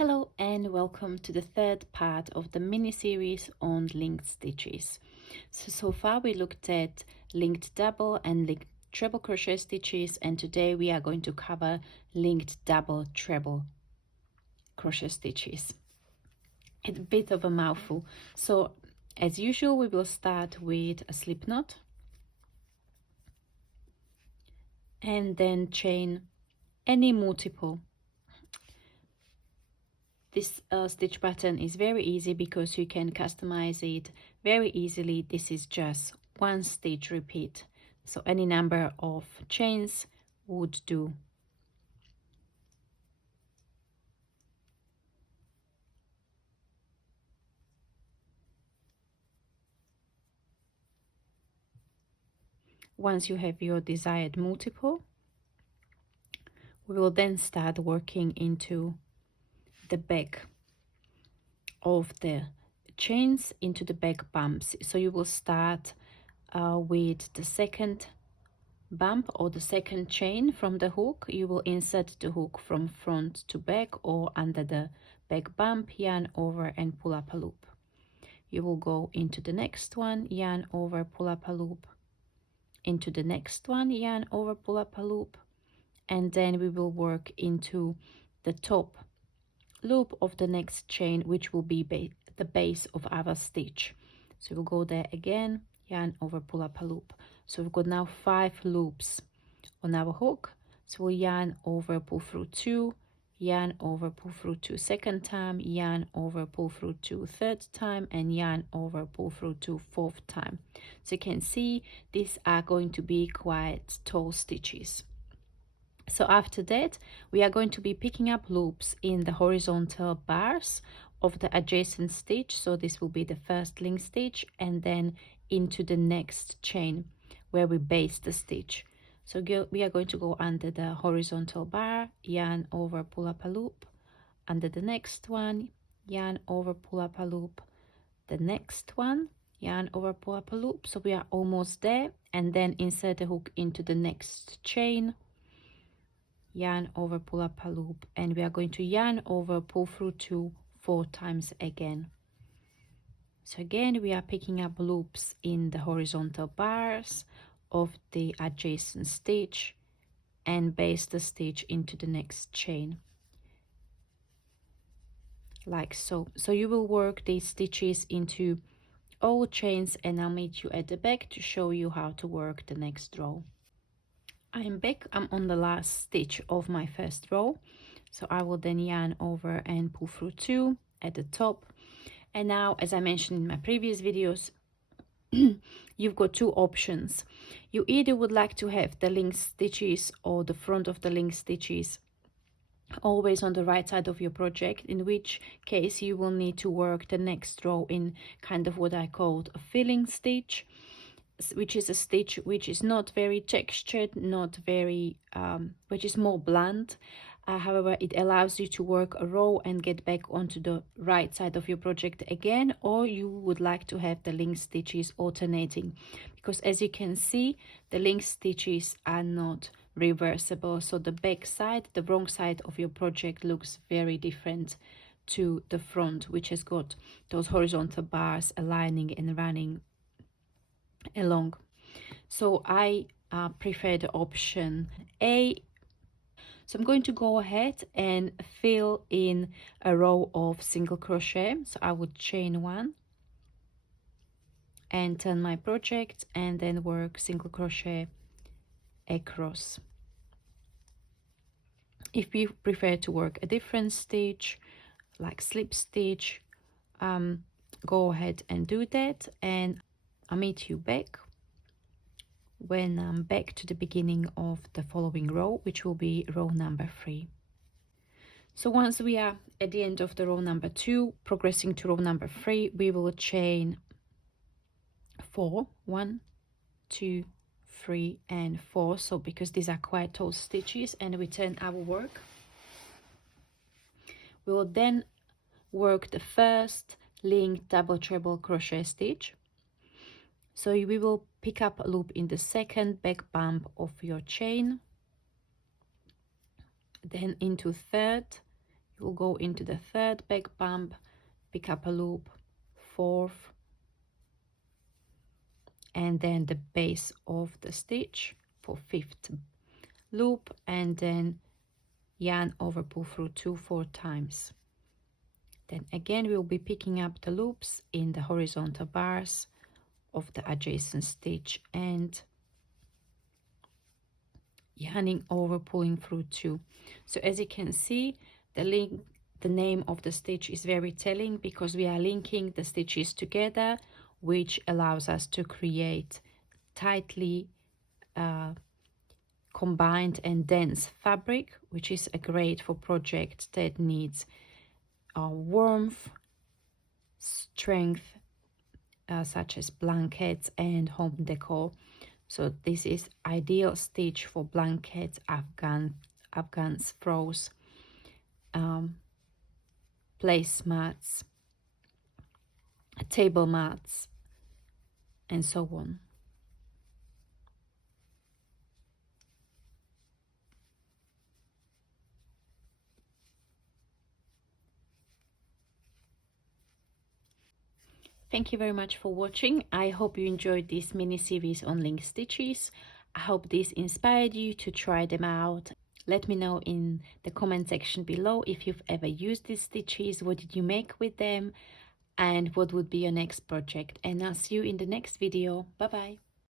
Hello and welcome to the third part of the mini series on linked stitches. So far we looked at linked double and linked treble crochet stitches, and today we are going to cover linked double treble crochet stitches. It's a bit of a mouthful. So as usual, we will start with a slip knot and then chain any multiple. This stitch pattern is very easy because you can customize it very easily. This is just one stitch repeat, so any number of chains would do. Once you have your desired multiple, we will then start working into the back of the chains, into the back bumps. So you will start with the second bump or the second chain from the hook. You will insert the hook from front to back or under the back bump, yarn over and pull up a loop. You will go into the next one, yarn over, pull up a loop, into the next one, yarn over, pull up a loop, and then we will work into the top loop of the next chain, which will be the base of our stitch. So we'll go there again, yarn over, pull up a loop. So we've got now 5 loops on our hook. So we'll yarn over, pull through 2, yarn over, pull through 2 second time, yarn over, pull through 2 third time, and yarn over, pull through 2 fourth time. So you can see these are going to be quite tall stitches. So after that, we are going to be picking up loops in the horizontal bars of the adjacent stitch. So this will be the first link stitch, and then into the next chain where we base the stitch. So we are going to go under the horizontal bar, yarn over, pull up a loop, under the next one, yarn over, pull up a loop, the next one, yarn over, pull up a loop. So we are almost there, and then insert the hook into the next chain, yarn over, pull up a loop, and we are going to yarn over, pull through 2 4 times again. So again, we are picking up loops in the horizontal bars of the adjacent stitch and base the stitch into the next chain, like so. So you will work these stitches into all chains, and I'll meet you at the back to show you how to work the next row. I'm back. I'm on the last stitch of my first row, so I will then yarn over and pull through 2 at the top. And now, as I mentioned in my previous videos, you've got 2 options. You either would like to have the link stitches or the front of the link stitches always on the right side of your project, in which case you will need to work the next row in kind of what I called a filling stitch, which is a stitch which is not very textured, not very which is more blunt. However, it allows you to work a row and get back onto the right side of your project again, or you would like to have the link stitches alternating, because as you can see, the link stitches are not reversible. So the back side, the wrong side of your project, looks very different to the front, which has got those horizontal bars aligning and running along. So I prefer the option A. So I'm going to go ahead and fill in a row of single crochet. So I would chain 1 and turn my project, and then work single crochet across. If you prefer to work a different stitch, like slip stitch, go ahead and do that, and I'll meet you back when I'm back to the beginning of the following row, which will be row number 3. So once we are at the end of the row number 2, progressing to row number 3, we will chain 4, 1, 2, 3, and 4. So because these are quite tall stitches, and we turn our work, we will then work the first linked double treble crochet stitch. So we will pick up a loop in the second back bump of your chain, then into third We'll go into the third back bump, pick up a loop, fourth, and then the base of the stitch for fifth loop, and then yarn over, pull through 2 times. Then again we'll be picking up the loops in the horizontal bars of the adjacent stitch and yarning over, pulling through 2. So as you can see, the name of the stitch is very telling, because we are linking the stitches together, which allows us to create tightly combined and dense fabric, which is great for projects that needs warmth, strength, such as blankets and home decor. So this is ideal stitch for blankets, afghans, throws, placemats, table mats, and so on. Thank you very much for watching. I hope you enjoyed this mini series on link stitches. I hope this inspired you to try them out. Let me know in the comment section below if you've ever used these stitches, what did you make with them, and what would be your next project. And I'll see you in the next video. Bye bye.